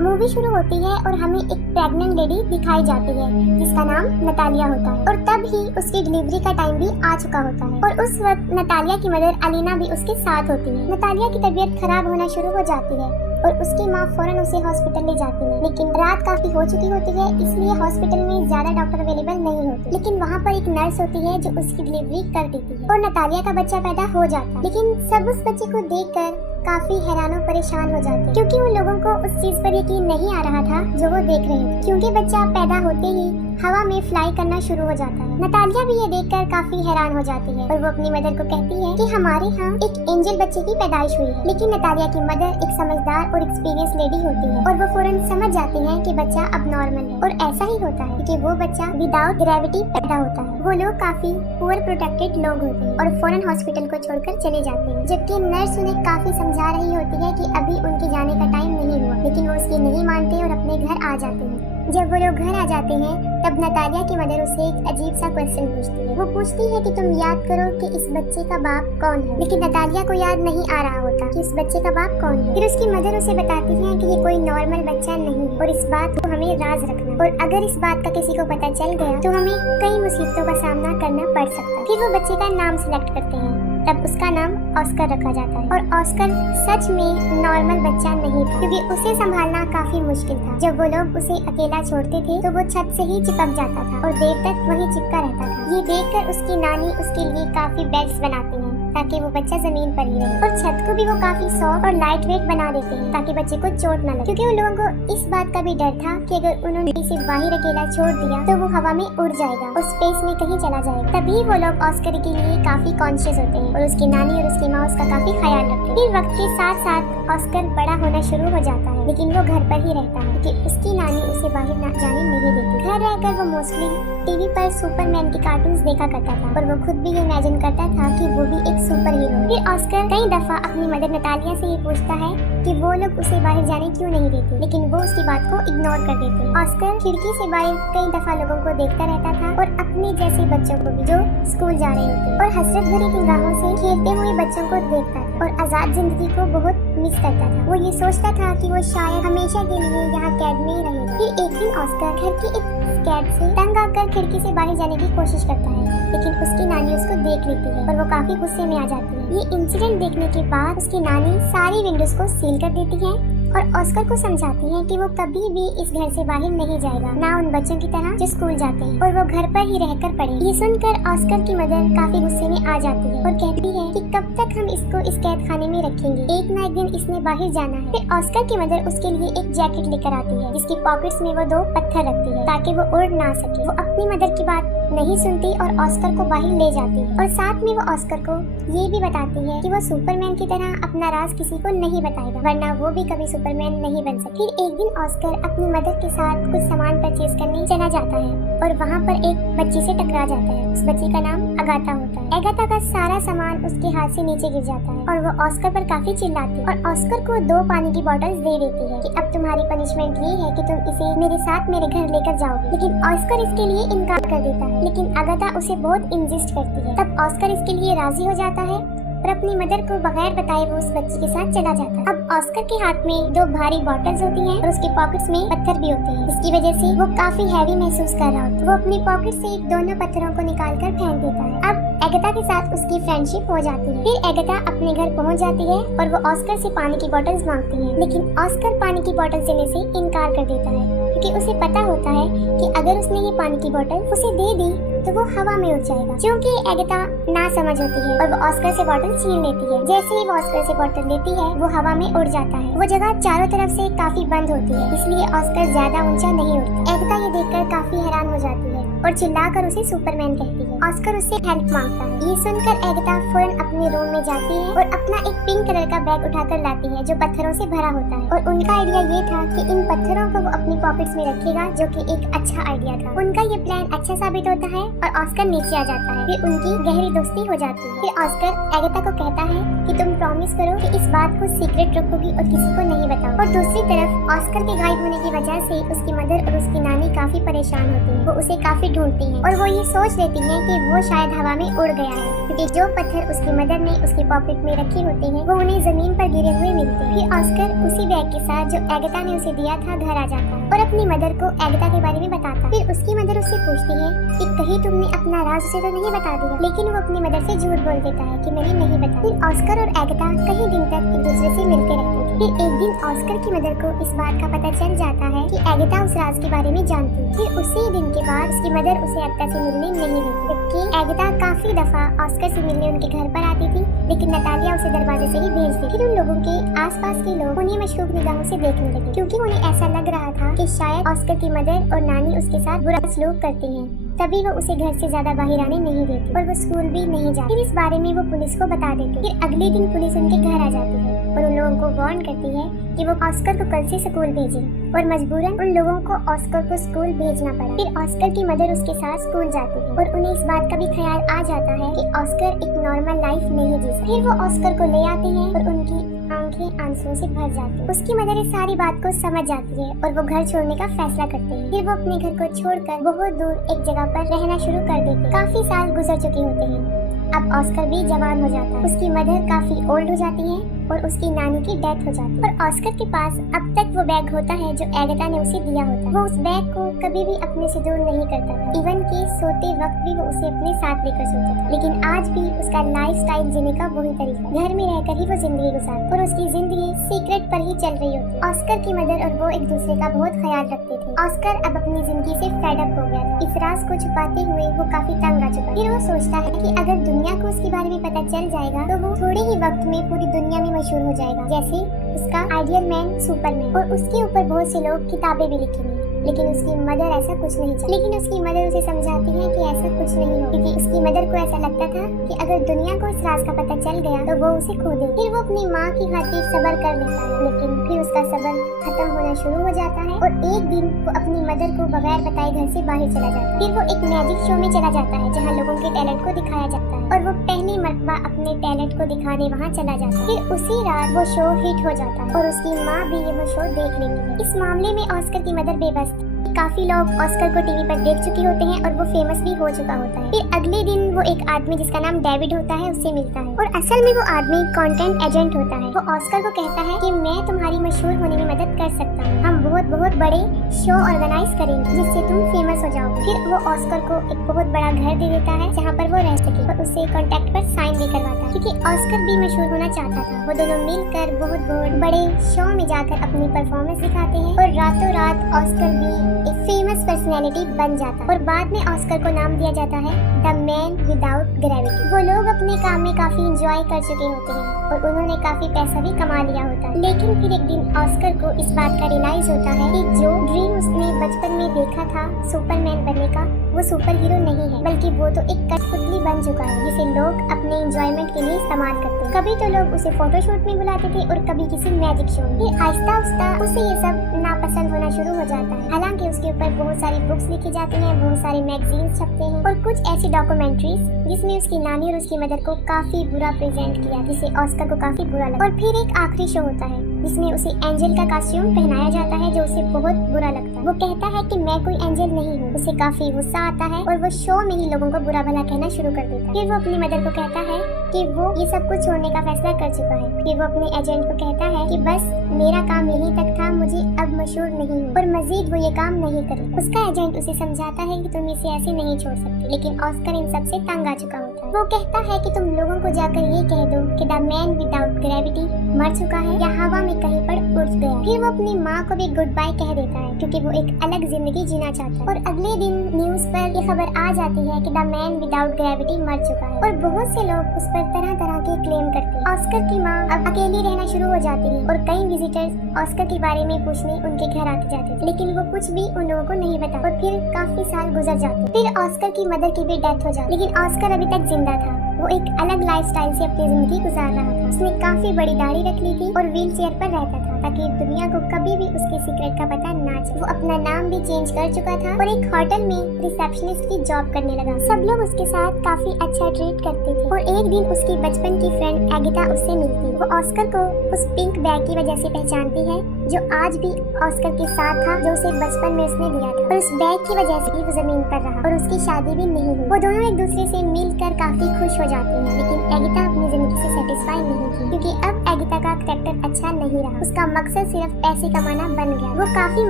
Movie शुरू होती है और हमें एक प्रेग्नेंट लेडी दिखाई जाती है जिसका नाम नतालिया होता है और तब ही उसकी डिलीवरी का टाइम भी आ चुका होता है और उस वक्त नतालिया की मदर अलीना भी उसके साथ होती है। नतालिया की तबीयत खराब होना शुरू हो जाती है और उसकी माँ फौरन उसे हॉस्पिटल ले जाती है, लेकिन रात काफी हो चुकी होती है इसलिए हॉस्पिटल में ज्यादा डॉक्टर अवेलेबल नहीं होते। लेकिन वहाँ पर एक नर्स होती है जो उसकी डिलीवरी कर देती है और नतालिया का बच्चा पैदा हो जाता है। लेकिन सब उस बच्चे को देखकर काफी हैरान और परेशान हो जाते हैं क्योंकि उन लोगों को उस चीज पर यकीन नहीं आ रहा था जो वो देख रहे थे, क्योंकि बच्चा पैदा होते ही हवा में फ्लाई करना शुरू हो जाता है। नतालिया भी ये देखकर काफी हैरान हो जाती है और वो अपनी मदर को कहती है कि हमारे यहाँ एक एंजल बच्चे की पैदाइश हुई है। लेकिन नतालिया की मदर एक समझदार और एक्सपीरियंस लेडी होती है और वो फौरन समझ जाती है कि बच्चा अब नॉर्मल है और ऐसा ही होता है कि वो बच्चा विदाउट ग्रेविटी पैदा होता है। वो लोग काफी पुअर प्रोटेक्टेड लोग होते हैं और फौरन हॉस्पिटल को छोड़कर चले जाते हैं, जबकि नर्स उन्हें काफी समझा रही होती है कि अभी उनके जाने का टाइम नहीं हुआ, लेकिन वो उसकी नहीं मानते और अपने घर आ जाते हैं। जब वो लोग घर आ जाते हैं तब नतालिया की मदर उसे एक अजीब सा क्वेश्चन पूछती है। वो पूछती है कि तुम याद करो कि इस बच्चे का बाप कौन है, लेकिन नतालिया को याद नहीं आ रहा होता कि इस बच्चे का बाप कौन है। फिर उसकी मदर उसे बताती है कि ये कोई नॉर्मल बच्चा नहीं है और इस बात को हमें राज रखना, और अगर इस बात का किसी को पता चल गया तो हमें कई मुसीबतों का सामना करना पड़ सकता है। फिर वो बच्चे का नाम सिलेक्ट करते हैं, तब उसका नाम ऑस्कर रखा जाता है और ऑस्कर सच में नॉर्मल बच्चा नहीं था क्योंकि उसे संभालना काफी मुश्किल था। जब वो लोग उसे अकेला छोड़ते थे तो वो छत से ही चिपक जाता था और देर तक वहीं चिपका रहता था। ये देखकर उसकी नानी उसके लिए काफी बेड्स बनाती है ताकि वो बच्चा जमीन पर ही रहे और छत को भी वो काफी सॉफ्ट और लाइट वेट बना देते हैं ताकि बच्चे को चोट न लगे, क्योंकि उन लोगों को इस बात का भी डर था कि अगर उन्होंने इसे बाहर अकेला छोड़ दिया तो वो हवा में उड़ जाएगा और स्पेस में कहीं चला जाएगा। तभी वो लोग ऑस्कर के लिए काफी कॉन्शियस होते हैं और उसकी नानी और उसकी माँ उसका काफी ख्याल रखते हैं। फिर वक्त के साथ साथ ऑस्कर बड़ा होना शुरू हो जाता है, लेकिन वो घर पर ही रहता है कि उसकी नानी उसे बाहर जाने नहीं देती। घर रहकर वो मोस्टली टीवी पर सुपरमैन के कार्टून्स देखा करता था और वो खुद भी ये इमेजिन करता था कि वो भी एक सुपर हीरो। फिर ऑस्कर कई दफा अपनी मदर नतालिया से ये पूछता है कि वो लोग उसे बाहर जाने क्यों नहीं देते, लेकिन वो उसकी बात को इग्नोर कर देते हैं। ऑस्कर खिड़की से बाहर कई दफा लोगों को देखता रहता था और अपने जैसे बच्चों को भी जो स्कूल जा रहे होते और हसरत भरी निगाहों से खेलते हुए बच्चों को देखता था और आजाद जिंदगी को बहुत मिस करता था। वो ये सोचता था कि वो शायद हमेशा के लिए यहाँ कैद में ही रहेगा। फिर एक दिन ऑस्कर घर की एक कैद से तंग आकर खिड़की से बाहर जाने की कोशिश करता है, लेकिन उसकी नानी उसको देख लेती है और वो काफी गुस्से में आ जाती है। ये इंसिडेंट देखने के बाद उसकी नानी सारी विंडोज को सील कर देती है और ऑस्कर को समझाती है कि वो कभी भी इस घर से बाहर नहीं जाएगा, ना उन बच्चों की तरह जो स्कूल जाते हैं, और वो घर पर ही रहकर पढ़े। ये सुनकर ऑस्कर की मदर काफी गुस्से में आ जाती है और कहती है कि कब तक हम इसको इस कैद खाने में रखेंगे, एक ना एक दिन इसने बाहर जाना है। फिर ऑस्कर की मदर उसके लिए एक जैकेट लेकर आती है जिसकी पॉकेट्स में वो 2 पत्थर रखती है ताकि वो उड़ ना सके। वो अपनी मदर की बात नहीं सुनती और ऑस्कर को बाहर ले जाती है और साथ में वो ऑस्कर को ये भी बताती है कि वो सुपरमैन की तरह अपना राज किसी को नहीं बताएगा, वरना वो भी कभी सुपरमैन नहीं बन सकती। फिर एक दिन ऑस्कर अपनी मदर के साथ कुछ सामान परचेज करने चला जाता है और वहाँ पर एक बच्ची से टकरा जाता है। उस बच्ची का नाम अगाथा होता है। अगाथा का सारा सामान उसके हाथ से नीचे गिर जाता है और वो ऑस्कर पर काफी चिल्लाती है और ऑस्कर को 2 पानी की बोतल्स दे देती है कि अब तुम्हारी पनिशमेंट ये है कि तुम इसे मेरे साथ मेरे घर लेकर जाओगे। लेकिन ऑस्कर इसके लिए इनकार कर देता है, लेकिन अगाथा उसे बहुत इंसिस्ट करती है। तब ऑस्कर इसके लिए राजी हो जाता है और अपनी मदर को बगैर बताए वो उस बच्ची के साथ चला जाता है। अब ऑस्कर के हाथ में 2 भारी बॉटल्स होती हैं और उसके पॉकेट्स में पत्थर भी होते हैं, इसकी वजह से वो काफी हैवी महसूस कर रहा होता है। वो अपनी पॉकेट से दोनों पत्थरों को निकालकर फेंक देता है। अब एगाथा के साथ उसकी फ्रेंडशिप हो जाती है। फिर एगाथा अपने घर पहुंच जाती है और वो ऑस्कर से पानी की बोतल्स मांगती है, लेकिन ऑस्कर पानी की बोतल देने से इनकार कर देता है क्योंकि उसे पता होता है कि अगर उसने ये पानी की बोतल उसे दे दी तो वो हवा में उड़ जाएगा। क्योंकि एगाथा ना समझ होती है और वो ऑस्कर से बोतल छीन लेती है। जैसे ही वो ऑस्कर से बोतल लेती है वो हवा में उड़ जाता है। वो जगह चारों तरफ से काफी बंद होती है, इसलिए ऑस्कर ज्यादा ऊंचा नहीं उड़ता। एगाथा ये देखकर काफी हैरान हो जाती है और चिल्लाकर उसे सुपरमैन कहती है। ऑस्कर उससे हेल्प मांगता है। ये सुनकर एगाथा फौरन अपने रूम में जाती है और अपना एक पिंक कलर का बैग उठाकर लाती है जो पत्थरों से भरा होता है। और उनका आइडिया ये था कि इन पत्थरों को वो अपनी पॉकेट्स में रखेगा, जो कि एक अच्छा आइडिया था। उनका ये प्लान अच्छा साबित होता है और ऑस्कर नीचे आ जाता है। फिर उनकी गहरी दोस्ती हो जाती है। फिर ऑस्कर एगाथा को कहता है कि तुम प्रॉमिस करो कि इस बात को सीक्रेट रखोगी और किसी को नहीं बताओ। और दूसरी तरफ ऑस्कर के गायब होने की वजह से उसकी मदर और उसकी नानी काफी परेशान होती हैं। वो उसे काफी ढूंढती हैं और वो ये सोच लेती हैं कि वो शायद हवा में उड़ गया है, क्योंकि जो पत्थर उसकी मदर ने उसकी पॉकेट में रखे होते हैं वो उन्हें जमीन पर गिरे हुए मिलते हैं। फिर ऑस्कर उसी बैग के साथ जो एगाथा ने उसे दिया था घर आ जाता है और अपनी मदर को एगाथा के बारे में बताता है। फिर उसकी मदर उससे पूछती है कि कहीं तुमने अपना राज उसे तो नहीं बता दिया, लेकिन वो अपनी मदर से झूठ बोल देता है कि मैंने नहीं बताया। फिर ऑस्कर और एगाथा कई दिन तक एक दूसरे से मिलते रहते थे। फिर एक दिन ऑस्कर की मदर को इस बात का पता चल जाता है कि एगाथा उस राज के बारे में जानती है। फिर उसी दिन के बाद उसकी मदर उसे एगाथा से मिलने नहीं देती, जबकि एगाथा काफी दफा ऑस्कर से मिलने उनके घर पर आती थी, लेकिन नतालिया उसे दरवाजे से ही भेज दी। फिर उन लोगों के आसपास के लोग उन्हें मशकूक निगाहों से देखने लगे, क्योंकि उन्हें ऐसा लग रहा था कि शायद ऑस्कर की मदर और नानी उसके साथ बुरा सलूक करती हैं। तभी वो उसे घर से ज्यादा बाहर आने नहीं देती और वो स्कूल भी नहीं जाती। फिर इस बारे में वो पुलिस को बता देती। फिर अगले दिन पुलिस उनके घर आ जाती है और उन लोगों को वार्न करती है कि वो ऑस्कर को कल से स्कूल भेजें, और मजबूरन उन लोगों को ऑस्कर को स्कूल भेजना पड़ा। फिर ऑस्कर की मदर उसके साथ स्कूल जाती है और उन्हें इस बात का भी ख्याल आ जाता है कि ऑस्कर एक नॉर्मल लाइफ नहीं जी सकता। फिर वो ऑस्कर को ले आते हैं और उनकी आंखें आंसुओं से भर जाती है। उसकी मदर इस सारी बात को समझ जाती है और वो घर छोड़ने का फैसला करते हैं। फिर वो अपने घर को छोड़कर बहुत दूर एक जगह पर रहना शुरू कर देते हैं। काफी साल गुजर चुके होते हैं। अब ऑस्कर भी जवान हो जाता है, उसकी मदर काफी ओल्ड हो जाती है और उसकी नानी की डेथ हो जाती है। और ऑस्कर के पास अब तक वो बैग होता है जो एगाथा ने उसे दिया होता है। वो उस बैग को कभी भी अपने से दूर नहीं करता था, इवन कि सोते वक्त भी वो उसे अपने साथ लेकर सोता था। लेकिन आज भी उसका लाइफस्टाइल जीने का वही तरीका, घर में रहकर ही वो जिंदगी गुजारता और उसकी जिंदगी सीक्रेट पर ही चल रही होती। ऑस्कर की मदर और वो एक दूसरे का बहुत ख्याल रखते थे। ऑस्कर अब अपनी जिंदगी से फेड अप हो गया था। इस राज को छुपाते हुए वो काफी तंग आ चुका। फिर वो सोचता है कि अगर दुनिया को उसके बारे में पता चल जाएगा तो वो थोड़े ही वक्त में पूरी दुनिया में मशहूर हो जाएगा, जैसे उसका आइडियल मैन सुपरमैन। और उसके ऊपर बहुत से लोग किताबें भी लिखेंगे। लेकिन उसकी मदर ऐसा कुछ नहीं चाहती। लेकिन उसकी मदर उसे समझाती है कि ऐसा कुछ नहीं हो, क्योंकि उसकी मदर को ऐसा लगता था कि अगर दुनिया को इस राज का पता चल गया तो वो उसे खो देगी। फिर वो अपनी माँ की खातिर सब्र कर लेता है, लेकिन फिर उसका सब्र खत्म होना शुरू हो जाता है और एक दिन वो अपनी मदर को बगैर बताए घर से बाहर चला जाता है। फिर वो एक मैजिक शो में चला जाता है जहाँ लोगों के टैलेंट को दिखाया जाता है और वो पहली मर्तबा अपने टैलेंट को दिखाने वहाँ चला जाता है। फिर उसी रात वो शो हिट हो जाता है और उसकी माँ भी ये शो देख लेती है। इस मामले में ऑस्कर की मदर बेबस थी। काफी लोग ऑस्कर को टीवी पर देख चुके होते हैं और वो फेमस भी हो चुका होता है। फिर अगले दिन वो एक आदमी जिसका नाम डेविड होता है उससे मिलता है और असल में वो आदमी कंटेंट एजेंट होता है। वो ऑस्कर को कहता है कि मैं तुम्हारी मशहूर होने में मदद कर सकता हूँ, हम बहुत बड़े शो ऑर्गेनाइज करेंगे जिससे तुम फेमस हो जाओगे। फिर वो ऑस्कर को एक बहुत बड़ा घर दे देता है जहाँ पर वो रह सके और उससे कॉन्ट्रैक्ट पर साइन भी करवाता है, क्योंकि ऑस्कर भी मशहूर होना चाहता था। वो दोनों मिलकर बहुत बड़े शो में जाकर अपनी परफॉर्मेंस दिखाते हैं और रातों रात ऑस्कर भी एक फेमस पर्सनैलिटी बन जाता है और बाद में ऑस्कर को नाम दिया जाता है द मैन विदाउट ग्रेविटी। वो लोग अपने काम में काफी एंजॉय कर चुके होते हैं और उन्होंने काफी पैसा भी कमा लिया होता है। लेकिन फिर एक दिन ऑस्कर को इस बात का रियलाइज होता है कि जो ड्रीम उसने बचपन में देखा था सुपरमैन बनने का, वो सुपर हीरो नहीं है, बल्कि वो तो एक कठपुतली बन चुका है जिसे लोग अपने एंजॉयमेंट के लिए इस्तेमाल करते हैं। कभी तो लोग उसे फोटोशूट में बुलाते थे और कभी किसी मैजिक शो में। आहिस्ता आहिस्ता उसे ये सब नापसंद होना शुरू हो जाता है। हालांकि उसके ऊपर बहुत सारी बुक्स लिखी जाती हैं, बहुत सारे मैगजीन छपते हैं और कुछ ऐसी डॉक्यूमेंट्रीज जिसमें उसकी नानी और उसकी मदर को काफी बुरा प्रेजेंट किया, जिसे ऑस्कर को काफी बुरा लगा। और फिर एक आखिरी शो होता है जिसमें उसे एंजल का कॉस्ट्यूम पहनाया जाता है जो उसे बहुत बुरा लगता है। वो कहता है कि मैं कोई एंजल नहीं हूँ। उसे काफी गुस्सा आता है और वो शो में ही लोगों को बुरा भला कहना शुरू कर देता है। फिर वो अपनी मदर को कहता है कि वो ये सब कुछ छोड़ने का फैसला कर चुका है। फिर वो अपने एजेंट को कहता है कि बस मेरा काम यहीं तक था, मुझे अब मशहूर नहीं हूँ और मजीद वो ये काम नहीं करे। उसका एजेंट उसे समझाता है कि तुम इसे ऐसे नहीं छोड़ सकते, लेकिन ऑस्कर इन सब से तंग आ चुका होता है। वो कहता है कि तुम लोगों को जाकर ये कह दो कि द मैन विदाउट ग्रेविटी मर चुका है या हवा में कहीं पर उड़ गया। फिर वो अपनी माँ को भी गुड बाय कह देता है क्योंकि वो एक अलग जिंदगी जीना चाहता है। और अगले दिन न्यूज पर ये खबर आ जाती है कि द मैन विदाउट ग्रेविटी मर चुका है और बहुत से लोग उस पर तरह तरह के क्लेम करते हैं। ऑस्कर की माँ अब अकेली रहना शुरू हो जाती है और कई विजिटर्स ऑस्कर के बारे में पूछने उनके घर आते जाते थे, लेकिन वो कुछ भी उन लोगों को नहीं बता। और फिर काफी साल गुजर जाते। फिर ऑस्कर की मदर की भी डेथ हो जाती, लेकिन ऑस्कर अभी तक जिंदा था। वो एक अलग लाइफस्टाइल से अपनी जिंदगी गुजार रहा था। उसने काफी बड़ी दाढ़ी रख ली थी और व्हील चेयर पर रहता था। ताकि दुनिया को कभी भी उसके सीक्रेट का पता ना चले। वो अपना नाम भी चेंज कर चुका था और एक होटल में रिसेप्शनिस्ट की जॉब करने लगा। सब लोग उसके साथ काफी अच्छा ट्रीट करते थे और एक दिन उसकी बचपन की फ्रेंड एगिता उससे मिलती। वो ऑस्कर को उस पिंक बैग की वजह से पहचानती है जो आज भी ऑस्कर के साथ था, जो उसे बचपन में उसने दिया था। और उस बैग की वजह से वो जमीन पर रहा और उसकी शादी भी नहीं हुई। वो दोनों एक दूसरे से मिलकर काफी खुश हो जाते हैं, लेकिन एगिता अपनी जिंदगी से सेटिस्फाई नहीं थी क्योंकि अब एगिता का कैरेक्टर अच्छा नहीं रहा। उसका मकसद सिर्फ पैसे कमाना बन गया। वो काफी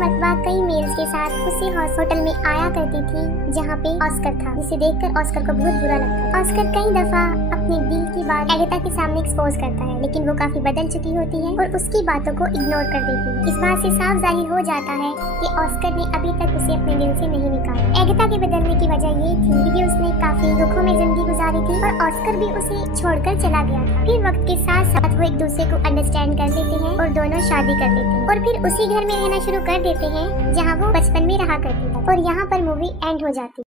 मरतबा कई मेल्स के साथ उसी होटल में आया करती थी जहाँ पे ऑस्कर था, जिसे देखकर ऑस्कर को बहुत बुरा लगता। ऑस्कर कई दफा अपने दिल की बात एगिता के सामने एक्सपोज करता है, लेकिन वो काफी बदल चुकी होती है और उसकी बातों को इग्नोर कर देती है। इस बात से साफ जाहिर हो जाता है कि ऑस्कर ने अभी तक उसे अपने दिल से नहीं निकाला। एगिता के बदलने की वजह ये थी कि उसने काफी दुखों में जिंदगी गुजारी थी और ऑस्कर भी उसे छोड़कर चला गया था। फिर वक्त के साथ साथ वो एक दूसरे को अंडरस्टैंड कर लेते हैं और दोनों शादी कर लेते हैं और फिर उसी घर में रहना शुरू कर देते हैं जहाँ वो बचपन में रहा करते थे। और यहाँ पर मूवी एंड हो जाती है।